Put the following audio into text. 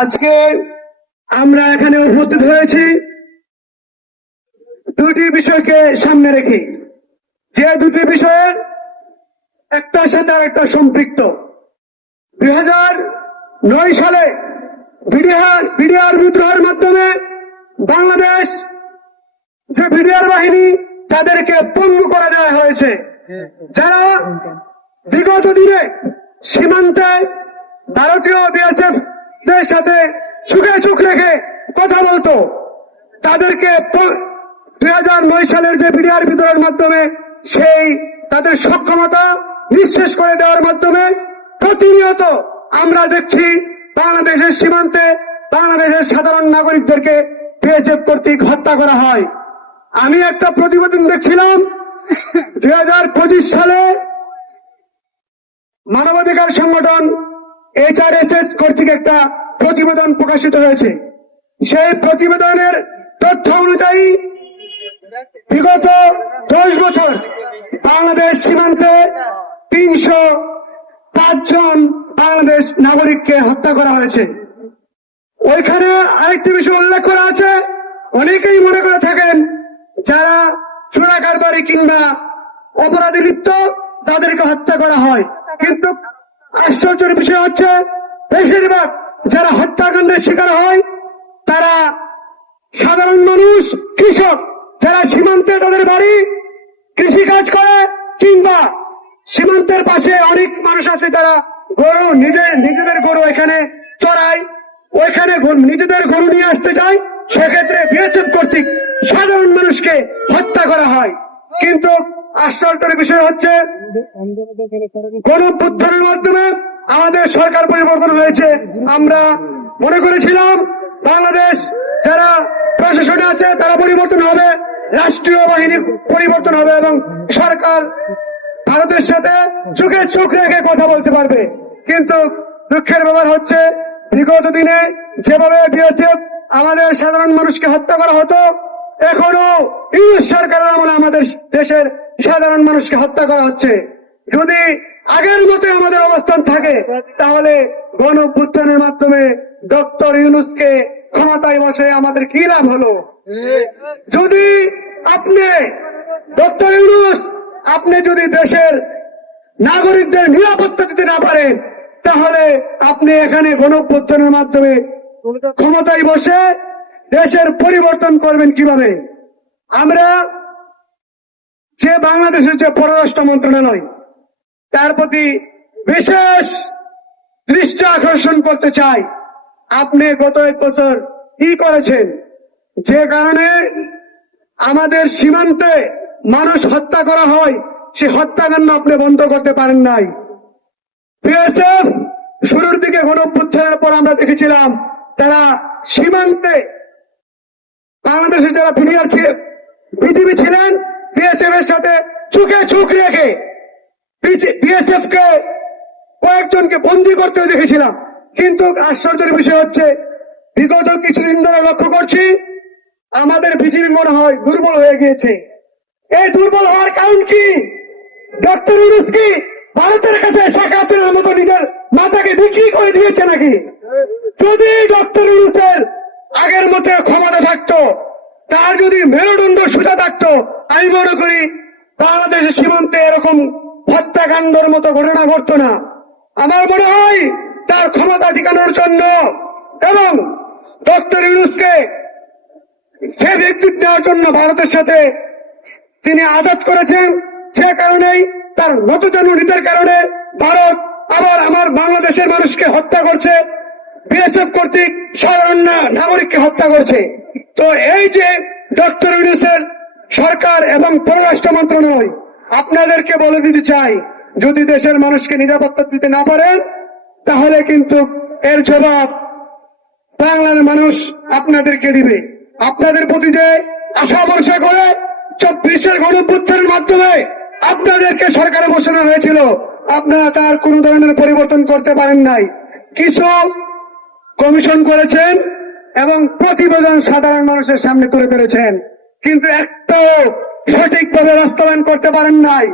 আজকে আমরা এখানে উপস্থিত হয়েছি দুটি বিষয়কে সামনে রেখে, যে দুটি বিষয়ের একটার সাথে আরেকটা সম্পৃক্ত। 2009 সালে বিডিআর বিদ্রোহের মাধ্যমে বাংলাদেশ যে বিডিআর বাহিনী তাদেরকে পঙ্গু করে দেওয়া হয়েছে, যারা বিগত দিনে সীমান্তে ভারতীয় বিএসএফ দের সাথে চোখে চোখ রেখে কথা বলতো, তাদেরকে 2009 সালের যে বিডিআর বিদ্রোহের মাধ্যমে সেই তাদের সক্ষমতা নিঃশেষ করে দেওয়ার মাধ্যমে প্রতিনিয়ত আমরা দেখছি বাংলাদেশের সীমান্তে বাংলাদেশের সাধারণ নাগরিকদেরকে বিএসএফ কর্তৃক হত্যা করা হয়। আমি একটা প্রতিবেদন দেখছিলাম 2025 সালে মানবাধিকার সংগঠন HRSS কর্তৃক একটা প্রতিবেদন প্রকাশিত হয়েছে। সেই প্রতিবেদনের তথ্য অনুযায়ী বিগত 10 বছর বাংলাদেশ সীমান্তে 305 জন বাংলাদেশ নাগরিককে হত্যা করা হয়েছে। ওইখানে আরেকটি বিষয় উল্লেখ করা আছে, অনেকেই মনে করে থাকেন যারা চোরা কারবারি কিংবা অপরাধে লিপ্ত তাদেরকে হত্যা করা হয়, কিন্তু আশ্চর্যের বিষয় হচ্ছে বেশিরভাগ যারা হত্যাকাণ্ডের শিকার হয় তারা সাধারণ মানুষ, কৃষক, যারা সীমান্তে তাদের বাড়ি কৃষিকাজ করে কিংবা সীমান্তের পাশে অনেক মানুষ আছে তারা গরু নিজেদের গরু এখানে চড়ায়, ওইখানে নিজেদের গরু নিয়ে আসতে যায়, সেক্ষেত্রে বিএসএফ কর্তৃক সাধারণ মানুষকে হত্যা করা হয়। কিন্তু আশ্চর্যের বিষয় হচ্ছে গণঅভ্যুত্থানের মাধ্যমে আমাদের সরকার পরিবর্তন হয়েছে। আমরা মনে করেছিলাম বাংলাদেশ যারা প্রশাসনে আছে তারা পরিবর্তন হবে, রাষ্ট্রীয় বাহিনীর পরিবর্তন হবে এবং সরকার ভারতের সাথে চোখে চোখ রেখে কথা বলতে পারবে। কিন্তু দুঃখের ব্যাপার হচ্ছে বিগত দিনে যেভাবে বিএসএফ আমাদের সাধারণ মানুষকে হত্যা করা হতো, এখনো ইউনিট সরকারের আমলে আমাদের দেশের সাধারণ মানুষকে হত্যা করা হচ্ছে। যদি আগের মতো আমাদের অবস্থান থাকে তাহলে গণঅভ্যুত্থানের মাধ্যমে ডক্টর ইউনূসকে ক্ষমতায় বসে আমাদের কি লাভ হলো? যদি আপনি ডক্টর ইউনূস আপনি যদি দেশের নাগরিকদের নিরাপত্তা দিতে না পারেন তাহলে আপনি এখানে গণঅভ্যুত্থানের মাধ্যমে ক্ষমতায় বসে দেশের পরিবর্তন করবেন কিভাবে? আমরা যে বাংলাদেশের যে পররাষ্ট্র মন্ত্রণালয় তার প্রতি বিশেষ দৃষ্টি আকর্ষণ করতে চাই। আপনি গত 1 বছর কি করেছেন যে কারণে আমাদের সীমান্তে মানুষ হত্যা করা হয়, সে হত্যাকাণ্ড আপনি বন্ধ করতে পারেন নাই। বিএসএফ শুরুর দিকে গণঅভ্যুত্থানের পর আমরা দেখেছিলাম তারা সীমান্তে বাংলাদেশে যারা বিজিবি ছিলেন বিএসএফ এর সাথে চোখে চোখ রেখে বিএসএফ কে কয়েকজনকে বন্দী করতে দেখেছিলাম। কিন্তু আশ্চর্যের বিষয় হচ্ছে বিগত কিছুদিন ধরে লক্ষ্য করছি আমাদের বিজিবি মনে হয় দুর্বল হয়ে গিয়েছে। এই দুর্বল হওয়ার কারণ কি? ডক্টর ইউনূস কি ভারতের কাছে শেখ হাসিনার মতো নিজের মাথাকে বিক্রি করে দিয়েছে নাকি? যদি ডক্টর ইউনূসের আগের মতো ক্ষমতা থাকতো, তার যদি মেরুদণ্ড সোজা থাকতো, আমি মনে করি বাংলাদেশের সীমান্তে এরকম হত্যাকাণ্ডের মতো ঘটনা ঘটতো না। আমার মনে হয় তার ক্ষমতা টিকানোর জন্য এবং ডক্টর ইউনূসকে সেফ এক্সিট দেওয়ার জন্য ভারতের সাথে তিনি আঘাত করেছেন, যে কারণেই তার নতজানু নীতির কারণে ভারত আবার আমার বাংলাদেশের মানুষকে হত্যা করছে, বিএসএফ কর্তৃক সাধারণ নাগরিককে হত্যা করছে। তো এই যে ডক্টর ইউনূসের সরকার এবং পররাষ্ট্র মন্ত্রণালয়, আপনাদেরকে বলে দিতে চাই যদি দেশের মানুষকে নিরাপত্তা দিতে না পারেন তাহলে কিন্তু এর জবাব বাংলার মানুষ আপনাদেরকে দিবে। আপনাদের প্রতি যে আশা ভরসা করে 24-এর গণঅভ্যুত্থানের মাধ্যমে আপনাদেরকে সরকারে বসানো হয়েছিল, আপনারা তার কোন ধরনের পরিবর্তন করতে পারেন নাই। কিছু কমিশন করেছেন এবং প্রতিবেদন সাধারণ মানুষের সামনে তুলে ধরেছেন, কিন্তু একটাও সঠিকভাবে বাস্তবায়ন করতে পারেন নাই।